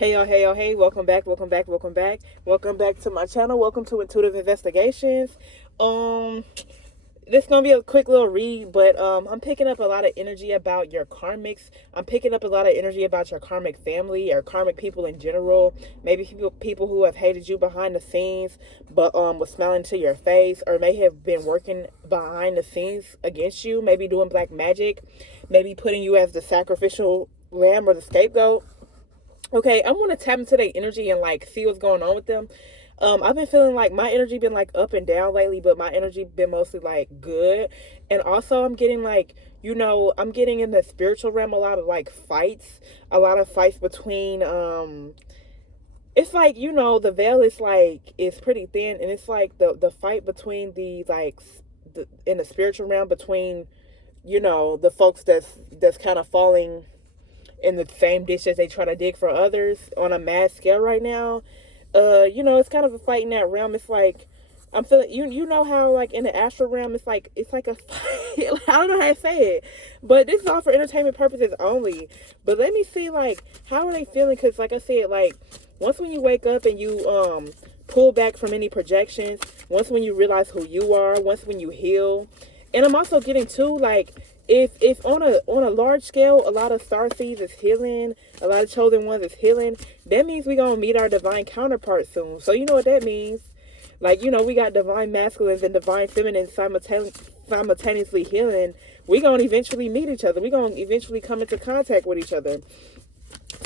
Hey y'all, hey y'all, hey, welcome back, welcome back, welcome back. Welcome back to my channel. Welcome to Intuitive Investigations. Um this gonna be a quick little read, but I'm picking up a lot of energy about your karmics. I'm picking up a lot of energy about your karmic family or karmic people in general. Maybe people who have hated you behind the scenes, but was smiling to your face, or may have been working behind the scenes against you, maybe doing black magic, maybe putting you as the sacrificial lamb or the scapegoat. Okay, I want to tap into their energy and like see what's going on with them. I've been feeling like my energy been like up and down lately, but my energy been mostly like good. And also I'm getting like, I'm getting in the spiritual realm a lot of like fights, a lot of fights between it's like, the veil is like it's pretty thin, and it's like the fight between the like in the spiritual realm between, the folks that's kind of falling in the same ditch as they try to dig for others on a mass scale right now. It's kind of a fight in that realm. It's like I'm feeling you know how like in the astral realm it's like a fight. I don't know how to say it. But this is all for entertainment purposes only. But let me see like how are they feeling, cuz like I said, like once when you wake up and you pull back from any projections, once when you realize who you are, once when you heal. And I'm also getting too like if on a large scale, a lot of starseeds is healing, a lot of chosen ones is healing, that means we gonna meet our divine counterpart soon. So you know what that means. Like, we got divine masculines and divine feminines simultaneously healing. We gonna eventually meet each other. We gonna eventually come into contact with each other.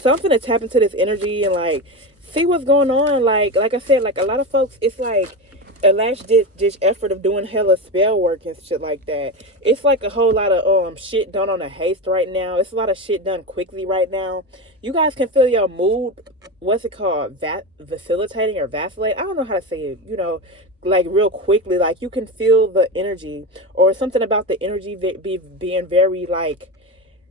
So I'm gonna tap into this energy and like see what's going on. Like I said, like a lot of folks, it's like a last ditch effort of doing hella spell work and shit like that. It's like a whole lot of shit done on a haste right now. It's a lot of shit done quickly right now. You guys can feel your mood. What's it called? Vacillating or vacillate? I don't know how to say it. Like real quickly. Like you can feel the energy or something about the energy being very like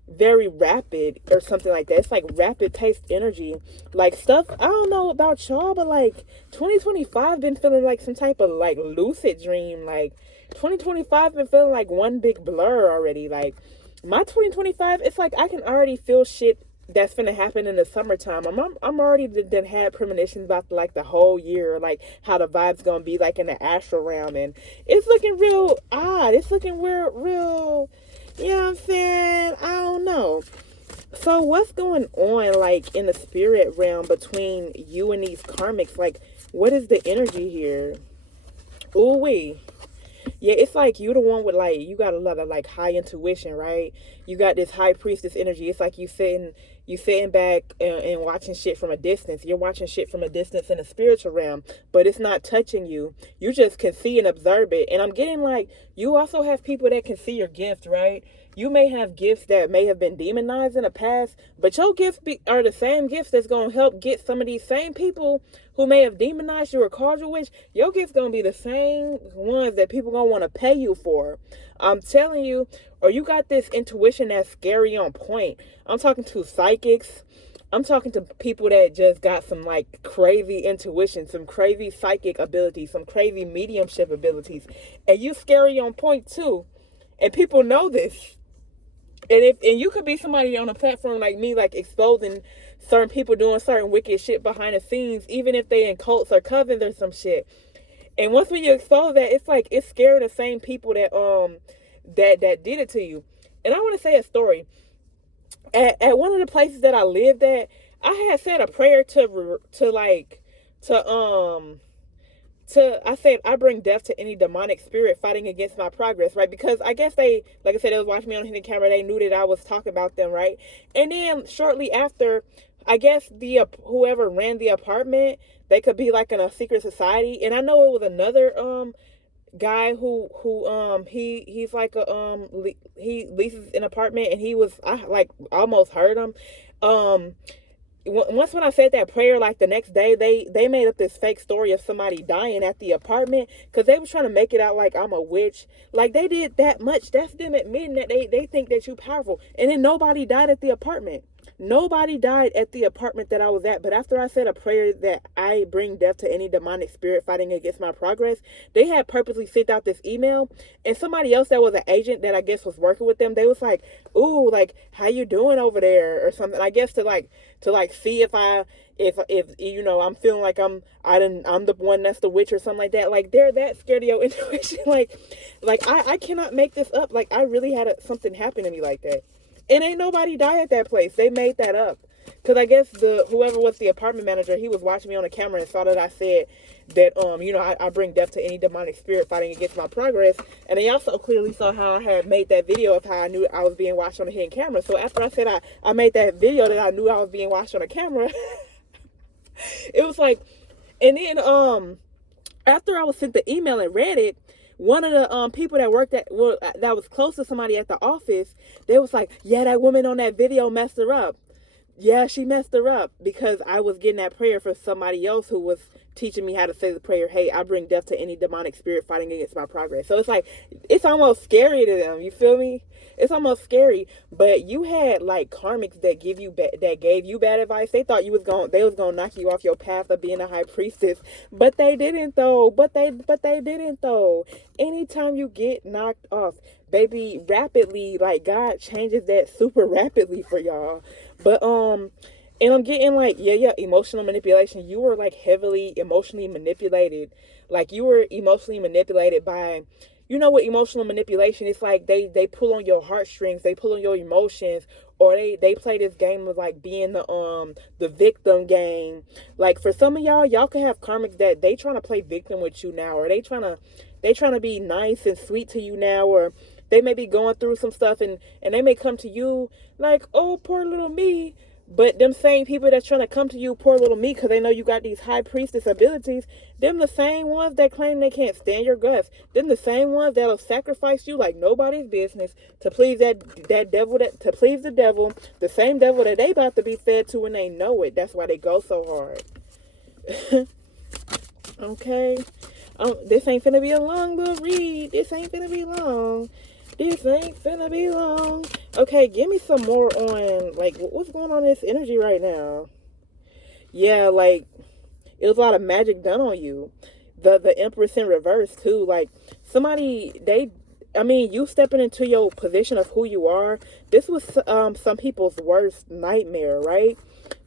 very rapid or something like that. It's like rapid paced energy. Like stuff, I don't know about y'all, but like 2025 been feeling like some type of like lucid dream. Like 2025 been feeling like one big blur already. Like my 2025, it's like I can already feel shit that's gonna happen in the summertime. I'm already done had premonitions about like the whole year, like how the vibes gonna be like in the astral realm, and it's looking real odd. It's looking real. You know what I'm saying? I don't know. So what's going on like in the spirit realm between you and these karmics? Like, what is the energy here? Ooh wee. Yeah, it's like you the one with like you got a lot of like high intuition, right? You got this high priestess energy. It's like you sitting back and watching shit from a distance. You're watching shit from a distance in the spiritual realm, but it's not touching you. You just can see and observe it. And I'm getting like you also have people that can see your gift, right? You may have gifts that may have been demonized in the past, but your gifts are the same gifts that's going to help get some of these same people who may have demonized you or called you a witch. Your gifts going to be the same ones that people going to want to pay you for. I'm telling you, or you got this intuition that's scary on point. I'm talking to psychics. I'm talking to people that just got some like crazy intuition, some crazy psychic abilities, some crazy mediumship abilities. And you scary on point too. And people know this. And you could be somebody on a platform like me, like exposing certain people doing certain wicked shit behind the scenes, even if they in cults or covens or some shit. And once when you expose that, it's like it's scaring the same people that did it to you. And I want to say a story. At one of the places that I lived at, I had said a prayer to I said I bring death to any demonic spirit fighting against my progress, right? Because I guess they, like I said, they was watching me on hidden camera. They knew that I was talking about them, right? And then shortly after, I guess the whoever ran the apartment, they could be like in a secret society. And I know it was another guy he's like he leases an apartment, and I like almost heard him. Once when I said that prayer, like the next day, they made up this fake story of somebody dying at the apartment because they was trying to make it out like I'm a witch. Like they did that much. That's them admitting that they think that you powerful, and then nobody died at the apartment. Nobody died at the apartment that I was at, but after I said a prayer that I bring death to any demonic spirit fighting against my progress, they had purposely sent out this email, and somebody else that was an agent that I guess was working with them, they was like, "Ooh, like how you doing over there?" or something. I guess to see if I'm feeling like I'm the one that's the witch or something like that. Like they're that scared of your intuition. Like I cannot make this up. Like I really had something happen to me like that. And ain't nobody die at that place. They made that up. Cause I guess whoever was the apartment manager, he was watching me on the camera and saw that I said that I bring death to any demonic spirit fighting against my progress. And they also clearly saw how I had made that video of how I knew I was being watched on the hidden camera. So after I said I made that video that I knew I was being watched on the camera, it was like, and then after I was sent the email and read it, one of the people that worked that was close to somebody at the office, they was like, yeah, that woman on that video messed her up. Yeah, she messed her up because I was getting that prayer for somebody else who was teaching me how to say the prayer, hey, I bring death to any demonic spirit fighting against my progress. So it's like, it's almost scary to them. You feel me? It's almost scary. But you had like karmics that gave you bad advice. They thought they was gonna knock you off your path of being a high priestess, but they didn't though. But they didn't though. Anytime you get knocked off, baby, rapidly, like God changes that super rapidly for y'all. But and I'm getting like, yeah, emotional manipulation. You were like heavily emotionally manipulated. Like you were emotionally manipulated by, you know what emotional manipulation is like. They pull on your heartstrings, they pull on your emotions, or they play this game of like being the victim game. Like for some of y'all could have karmics that they trying to play victim with you now, or they trying to be nice and sweet to you now, or they may be going through some stuff and they may come to you like, oh, poor little me. But them same people that's trying to come to you, poor little me, because they know you got these high priestess abilities, them the same ones that claim they can't stand your guts. Them the same ones that'll sacrifice you like nobody's business to please that devil, to please the devil, the same devil that they about to be fed to and they know it. That's why they go so hard. Okay. This ain't finna be a long little read. This ain't finna be long. Okay, give me some more on, like, what's going on in this energy right now? Yeah, like, it was a lot of magic done on you. The Empress in reverse, too. Like, you stepping into your position of who you are, this was some people's worst nightmare, right?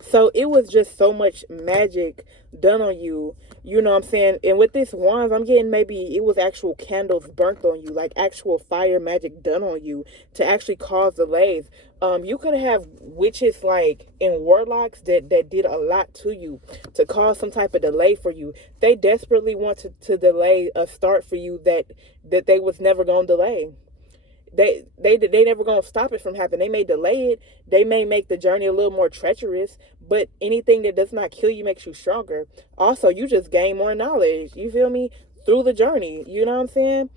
So it was just so much magic done on you. You know what I'm saying? And with this wands, I'm getting maybe it was actual candles burnt on you, like actual fire magic done on you to actually cause delays. You could have witches like and warlocks that did a lot to you to cause some type of delay for you. They desperately wanted to delay a start for you that they was never gonna delay. They never gonna stop it from happening. They may delay it. They may make the journey a little more treacherous, but anything that does not kill you makes you stronger. Also, you just gain more knowledge. You feel me? Through the journey. You know what I'm saying?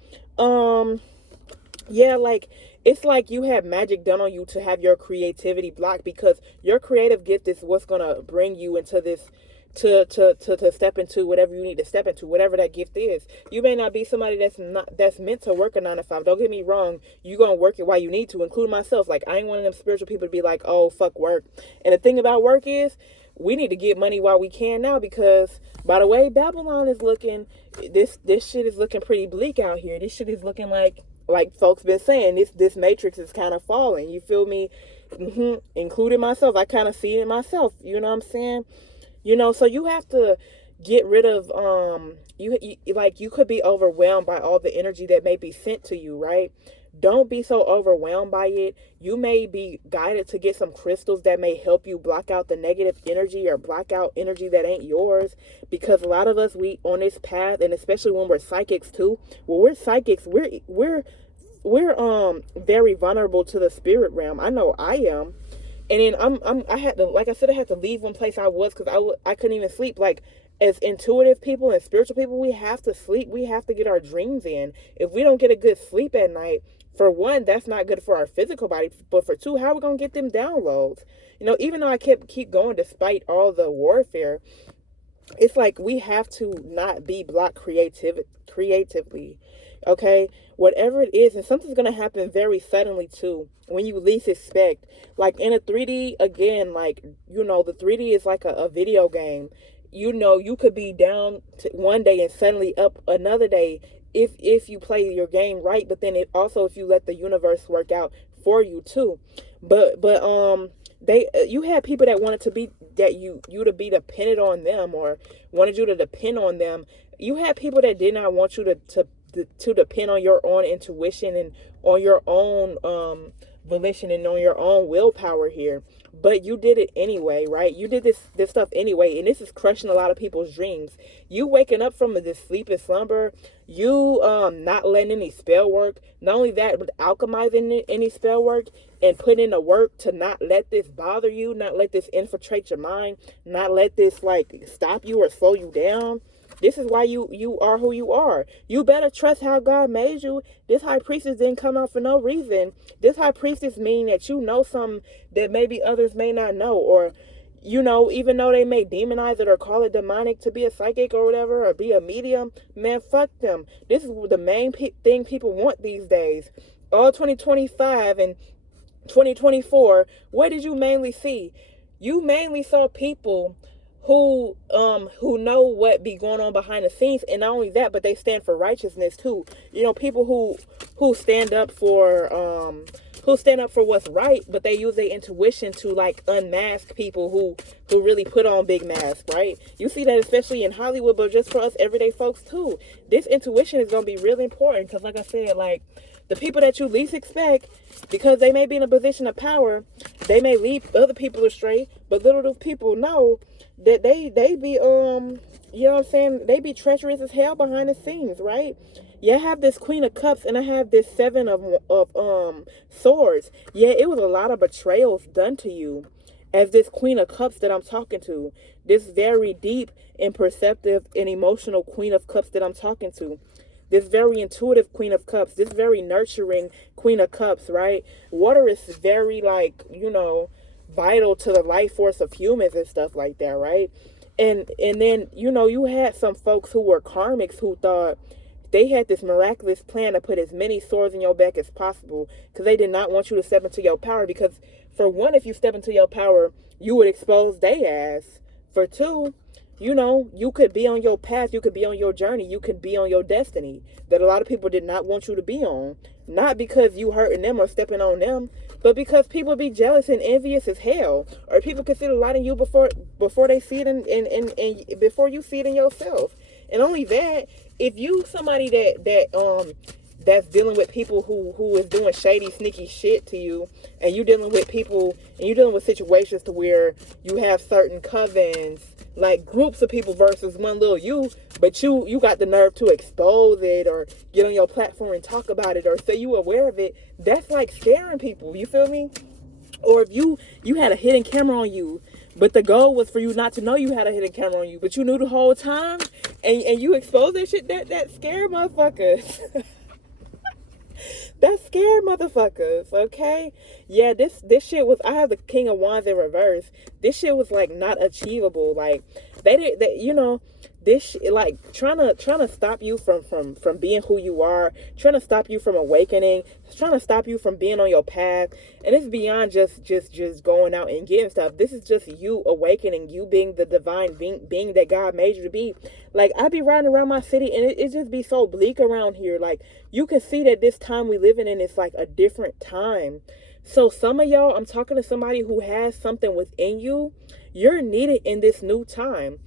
Yeah, like it's like you have magic done on you to have your creativity blocked because your creative gift is what's gonna bring you into this to step into whatever you need to step into, whatever that gift is. You may not be somebody that's meant to work a 9 to 5. Don't get me wrong. You gonna work it while you need to, including myself. Like I ain't one of them spiritual people to be like, oh fuck work. And the thing about work is we need to get money while we can now because by the way Babylon is looking, this shit is looking pretty bleak out here. This shit is looking like folks been saying, this matrix is kind of falling. You feel me? Including myself. I kind of see it in myself. You know what I'm saying? So you have to get rid of you could be overwhelmed by all the energy that may be sent to you, right? Don't be so overwhelmed by it. You may be guided to get some crystals that may help you block out the negative energy or block out energy that ain't yours, because a lot of us, we on this path, and especially when we're psychics too, when we're psychics, we're very vulnerable to the spirit realm. I know I am. And then I had to, like I said, I had to leave one place I was because I couldn't even sleep. Like as intuitive people and spiritual people, we have to sleep. We have to get our dreams in. If we don't get a good sleep at night, for one, that's not good for our physical body. But for two, how are we gonna get them downloads? Even though I keep going despite all the warfare, it's like we have to not be blocked creatively. Okay, whatever it is, and something's gonna happen very suddenly too, when you least expect. Like in a 3D, again, like, the 3D is like a video game. You could be down to one day and suddenly up another day, if you play your game right. But then it also, if you let the universe work out for you too. But they you had people that wanted to be, that you to be dependent on them, or wanted you to depend on them. You had people that did not want you to depend on your own intuition and on your own volition and on your own willpower here. But you did it anyway, right? You did this stuff anyway, and this is crushing a lot of people's dreams. You waking up from this sleep and slumber, you not letting any spell work. Not only that, but alchemizing any spell work and putting in the work to not let this bother you, not let this infiltrate your mind, not let this like stop you or slow you down. This is why you are who you are. You better trust how God made you. This high priestess didn't come out for no reason. This high priestess mean that you know something that maybe others may not know, or even though they may demonize it or call it demonic to be a psychic or whatever, or be a medium, man, fuck them. This is the main thing people want these days. All 2025 and 2024, what did you mainly see? You mainly saw people who know what be going on behind the scenes, and not only that, but they stand for righteousness too. People who stand up for what's right, but they use their intuition to like unmask people who really put on big masks, right? You see that especially in Hollywood, but just for us everyday folks too. This intuition is gonna be really important, because like I said, like, the people that you least expect, because they may be in a position of power, they may lead other people astray, but little do people know that they be they be treacherous as hell behind the scenes, right? Yeah, I have this Queen of Cups and I have this Seven of Swords. Yeah, it was a lot of betrayals done to you as this Queen of Cups that I'm talking to. This very deep and perceptive and emotional Queen of Cups that I'm talking to. This very intuitive Queen of Cups, this very nurturing Queen of Cups, right? Water is very, like, vital to the life force of humans and stuff like that, right? And then, you had some folks who were karmics who thought they had this miraculous plan to put as many swords in your back as possible, because they did not want you to step into your power. Because, for one, if you step into your power, you would expose their ass. For two, you could be on your path, you could be on your journey, you could be on your destiny that a lot of people did not want you to be on. Not because you hurting them or stepping on them, but because people be jealous and envious as hell, or people consider a lot in you before they see it in before you see it in yourself. And only that, if you somebody that's dealing with people who is doing shady, sneaky shit to you, and you dealing with people, and you dealing with situations to where you have certain covens, like groups of people versus one little you, but you got the nerve to expose it or get on your platform and talk about it or say you aware of it, that's like scaring people, you feel me? Or if you had a hidden camera on you, but the goal was for you not to know you had a hidden camera on you, but you knew the whole time, and you exposed that shit, that scared motherfuckers. That scared motherfuckers, okay? Yeah, this shit was, I have the King of Wands in reverse. This shit was like not achievable. Like, this shit, like, trying to stop you from being who you are, trying to stop you from awakening, trying to stop you from being on your path. And it's beyond just going out and getting stuff. This is just you awakening, you being the divine being that God made you to be. Like, I be riding around my city and it just be so bleak around here. Like, you can see that this time we living in is like a different time. So some of y'all, I'm talking to somebody who has something within you. You're needed in this new time.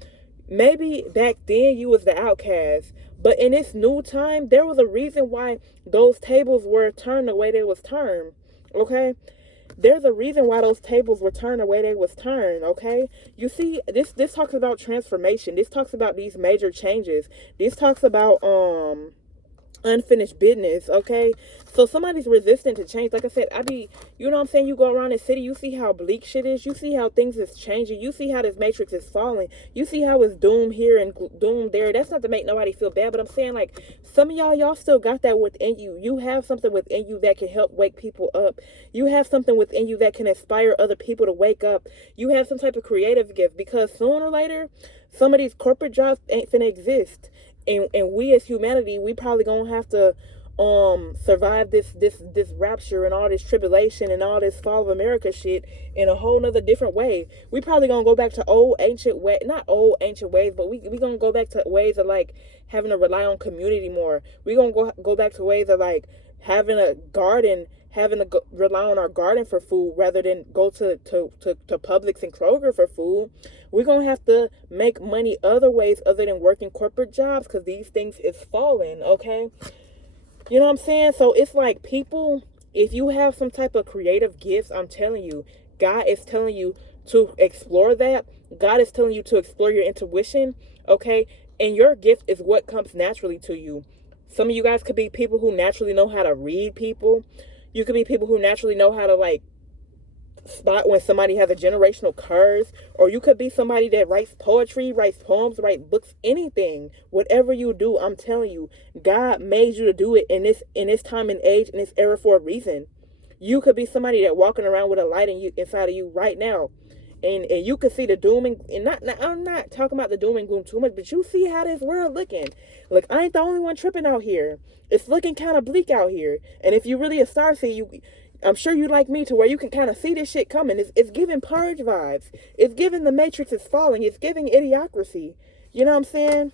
Maybe back then you was the outcast, but in this new time, there was a reason why those tables were turned the way they was turned. Okay? There's a reason why those tables were turned the way they was turned, okay? You see, this talks about transformation. This talks about these major changes. This talks about unfinished business, okay? So somebody's resistant to change. Like I said, you know what I'm saying? You go around the city, you see how bleak shit is. You see how things is changing. You see how this matrix is falling. You see how it's doom here and doom there. That's not to make nobody feel bad, but I'm saying, like, some of y'all still got that within you. You have something within you that can help wake people up. You have something within you that can inspire other people to wake up. You have some type of creative gift, because sooner or later, some of these corporate jobs ain't finna exist. And we as humanity, we probably gonna have to survive this rapture and all this tribulation and all this fall of America shit in a whole nother different way. We probably gonna go back to old ancient way, not old ancient ways, but we gonna go back to ways of like having to rely on community more. We gonna go back to ways of like having a garden, having to rely on our garden for food rather than go to Publix and Kroger for food. We're gonna have to make money other ways other than working corporate jobs, because these things is falling. Okay, you know what I'm saying? So it's like, people, if you have some type of creative gifts, I'm telling you, God is telling you to explore that. God is telling you to explore your intuition, okay? And your gift is what comes naturally to you. Some of you guys could be people who naturally know how to read people. You could be people who naturally know how to like spot when somebody has a generational curse, or you could be somebody that writes poetry, writes poems, writes books, anything. Whatever you do, I'm telling you, God made you to do it in this time and age, in this era, for a reason. You could be somebody that walking around with a light inside of you right now, and you can see the doom and not I'm not talking about the doom and gloom too much, but you see how this world looking. Look, I ain't the only one tripping out here. It's looking kind of bleak out here, and if you really a starseed, I'm sure you like me to where you can kind of see this shit coming. It's giving purge vibes. It's giving the Matrix is falling. It's giving idiocracy. You know what I'm saying?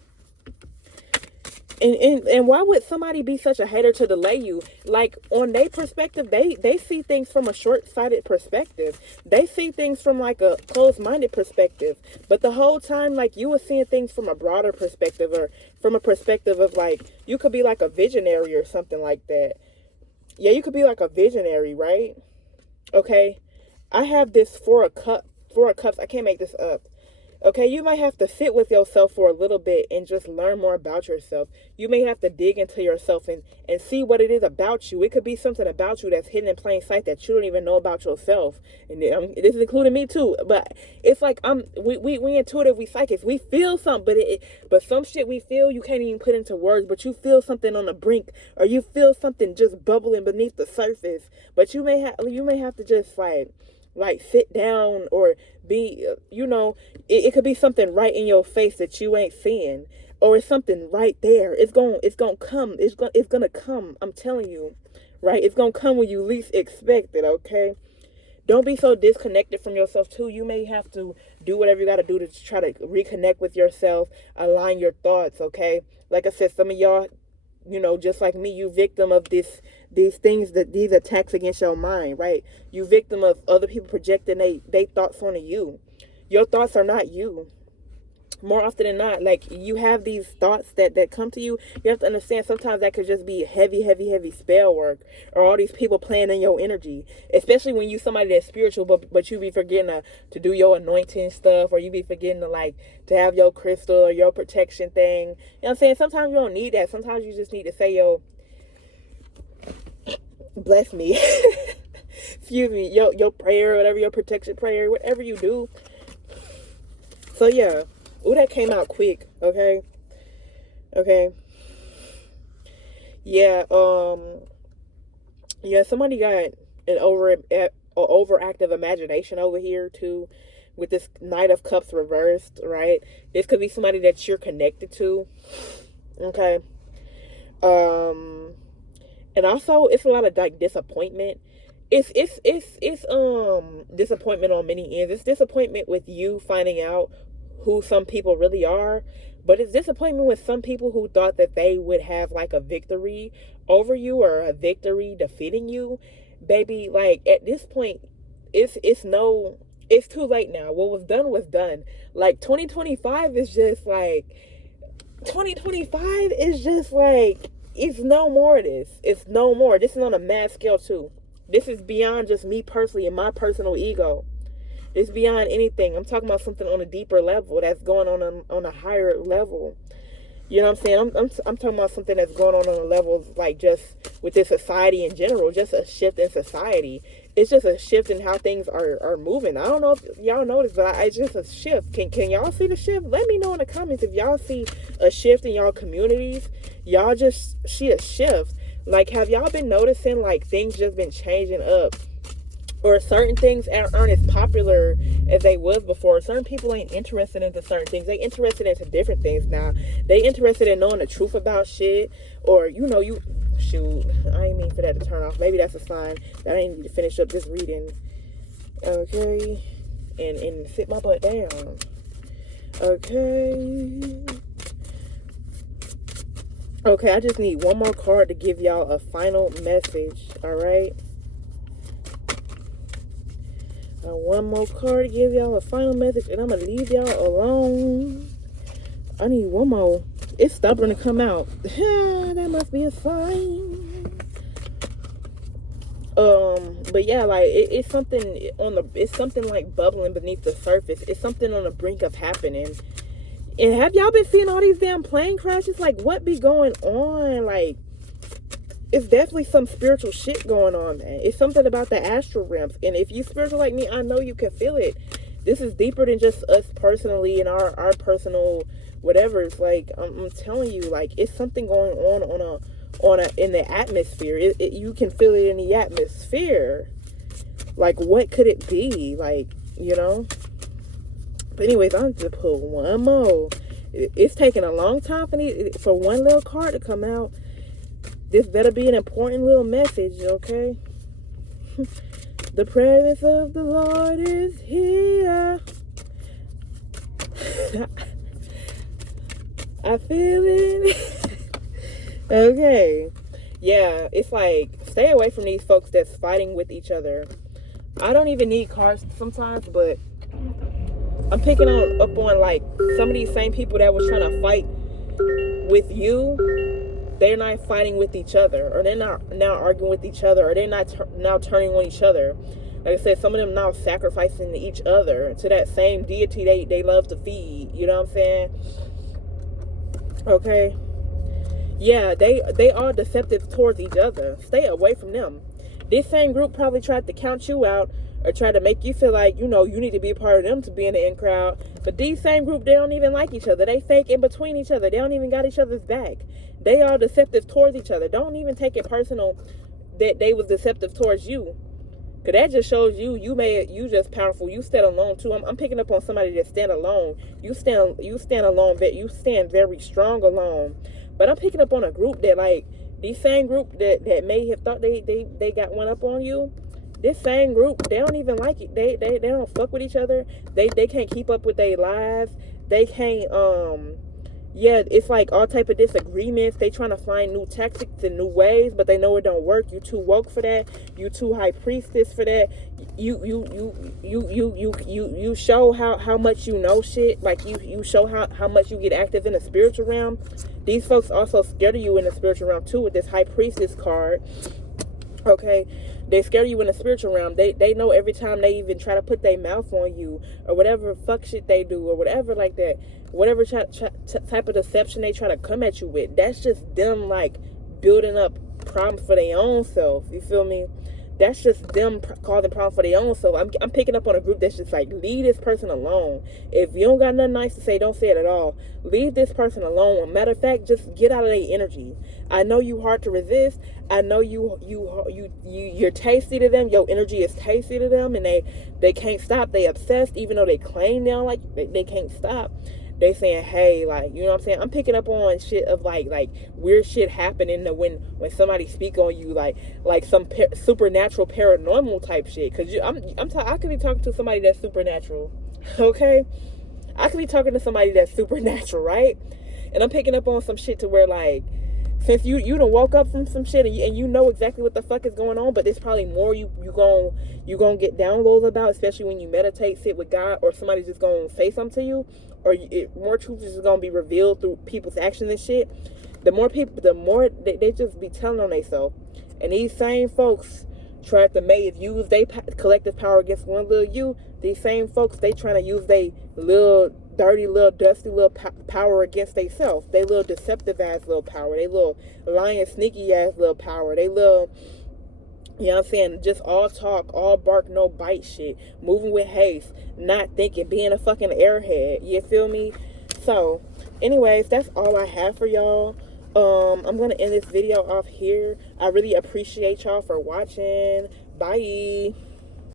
And why would somebody be such a hater to delay you? Like, on their perspective, they see things from a short-sighted perspective. They see things from like a closed-minded perspective. But the whole time, like, you were seeing things from a broader perspective, or from a perspective of like, you could be like a visionary or something like that. Yeah, you could be like a visionary, right? Okay. I have this Four of Cups. I can't make this up. Okay, you might have to sit with yourself for a little bit and just learn more about yourself. You may have to dig into yourself and see what it is about you. It could be something about you that's hidden in plain sight that you don't even know about yourself. And this is including me too. But it's like we intuitive, we psychics. We feel something, but some shit we feel you can't even put into words. But you feel something on the brink, or you feel something just bubbling beneath the surface. But you may have to just like sit down, or be, it could be something right in your face that you ain't seeing, or it's something right there. It's gonna come. It's gonna come. I'm telling you, right? It's gonna come when you least expect it. Okay. Don't be so disconnected from yourself too. You may have to do whatever you got to do to try to reconnect with yourself, align your thoughts. Okay. Like I said, some of y'all, just like me, you victim of these things, these attacks against your mind, right? You victim of other people projecting they thoughts onto you. Your thoughts are not you. More often than not, like, you have these thoughts that come to you. You have to understand, sometimes that could just be heavy spell work, or all these people playing in your energy, especially when you somebody that's spiritual, but you be forgetting to do your anointing stuff, or you be forgetting to have your crystal or your protection thing. You know what I'm saying? Sometimes you don't need that. Sometimes you just need to say, yo, bless me. Excuse me, your prayer, whatever, your protection prayer, whatever you do. So yeah. Ooh, that came out quick. Okay. Yeah. Yeah. Somebody got an overactive imagination over here too, with this Knight of Cups reversed. Right. This could be somebody that you're connected to. Okay. And also, it's a lot of like disappointment. It's disappointment on many ends. It's disappointment with you finding out who some people really are, but it's disappointment with some people who thought that they would have like a victory over you, or a victory defeating you. Baby, like, at this point, it's too late now. What was done. Like, 2025 is just like 2025 is just like, it's no more of this. It's no more. This is on a mass scale too. This is beyond just me personally and my personal ego. It's beyond anything. I'm talking about something on a deeper level that's going on a higher level. You know what I'm saying? I'm talking about something that's going on a level like just with this society in general, just a shift in society. It's just a shift in how things are moving. I don't know if y'all notice, but it's just a shift. Can y'all see the shift? Let me know in the comments if y'all see a shift in y'all communities. Y'all just see a shift. Like, have y'all been noticing like things just been changing up? or certain things aren't as popular as they was before. Certain people ain't interested into certain things. They interested into different things now. They interested in knowing the truth about shit, or you shoot. I ain't mean for that to turn off. Maybe that's a sign that I need to finish up this reading. Okay, and sit my butt down. Okay. Okay, I just need one more card to give y'all a final message. All right. One more card to give y'all a final message, and I'm gonna leave y'all alone. I need one more. It's stubborn to come out. That must be a sign. But yeah, like it's something it's something like bubbling beneath the surface. It's something on the brink of happening. And have y'all been seeing all these damn plane crashes? Like, what be going on? Like, it's definitely some spiritual shit going on, man. It's something about the astral realms. And if you spiritual like me, I know you can feel it. This is deeper than just us personally and our personal whatever. It's like, I'm telling you, like, it's something going on in the atmosphere. You can feel it in the atmosphere. Like, what could it be? Like, But anyways, I'm just put one more. It's taking a long time for one little card to come out. This better be an important little message, okay? The presence of the Lord is here. I feel it. Okay. Yeah, it's like, stay away from these folks that's fighting with each other. I don't even need cards sometimes, but I'm picking up on like some of these same people that was trying to fight with you. They're not fighting with each other, or they're not now arguing with each other, or they're not now turning on each other. Like I said, some of them now sacrificing each other to that same deity they love to feed. You know what I'm saying? Okay. Yeah, they are deceptive towards each other. Stay away from them. This same group probably tried to count you out or try to make you feel like, you need to be a part of them to be in the in crowd. But these same group, they don't even like each other. They fake in between each other. They don't even got each other's back. They are deceptive towards each other. Don't even take it personal that they was deceptive towards you. Cause that just shows you just powerful. You stand alone too. I'm picking up on somebody that stand alone. You stand alone, but you stand very strong alone. But I'm picking up on a group that, like, these same group that may have thought they got one up on you. This same group, they don't even like it. They don't fuck with each other. They can't keep up with their lives. They can't yeah, it's like all type of disagreements. They trying to find new tactics and new ways, but they know it don't work. You too woke for that. You too high priestess for that. You show how much you know shit. Like you show how much you get active in the spiritual realm. These folks also scared of you in the spiritual realm too with this high priestess card. Okay, they scare you in the spiritual realm. They know every time they even try to put their mouth on you or whatever fuck shit they do or whatever like that, whatever type of deception they try to come at you with, that's just them like building up problems for their own self. You feel me? That's just them causing problems for their own self. I'm picking up on a group that's just like, leave this person alone. If you don't got nothing nice to say, don't say it at all. Leave this person alone. Matter of fact, just get out of their energy. I know you hard to resist. I know you're tasty to them. Your energy is tasty to them, and they can't stop. They obsessed, even though they claim now like they can't stop. They saying, hey, like, you know what I'm saying? I'm picking up on shit of like weird shit happening when somebody speak on you, like some supernatural paranormal type shit. Cause I could be talking to somebody that's supernatural, okay? I could be talking to somebody that's supernatural, right? And I'm picking up on some shit to where, like, since you done woke up from some shit and you know exactly what the fuck is going on, but there's probably more you gonna get downloads about, especially when you meditate, sit with God, or somebody's just gonna say something to you, or more truth is just gonna be revealed through people's actions and shit. The more people, the more they just be telling on themselves. And these same folks tried to use their collective power against one little you. These same folks, they trying to use their little dirty, little dusty, little power against themselves. They little deceptive ass little power. They little lying, sneaky ass little power. They little, you know what I'm saying, just all talk, all bark, no bite shit. Moving with haste, not thinking, being a fucking airhead. You feel me? So, anyways, that's all I have for y'all. I'm gonna end this video off here. I really appreciate y'all for watching. Bye.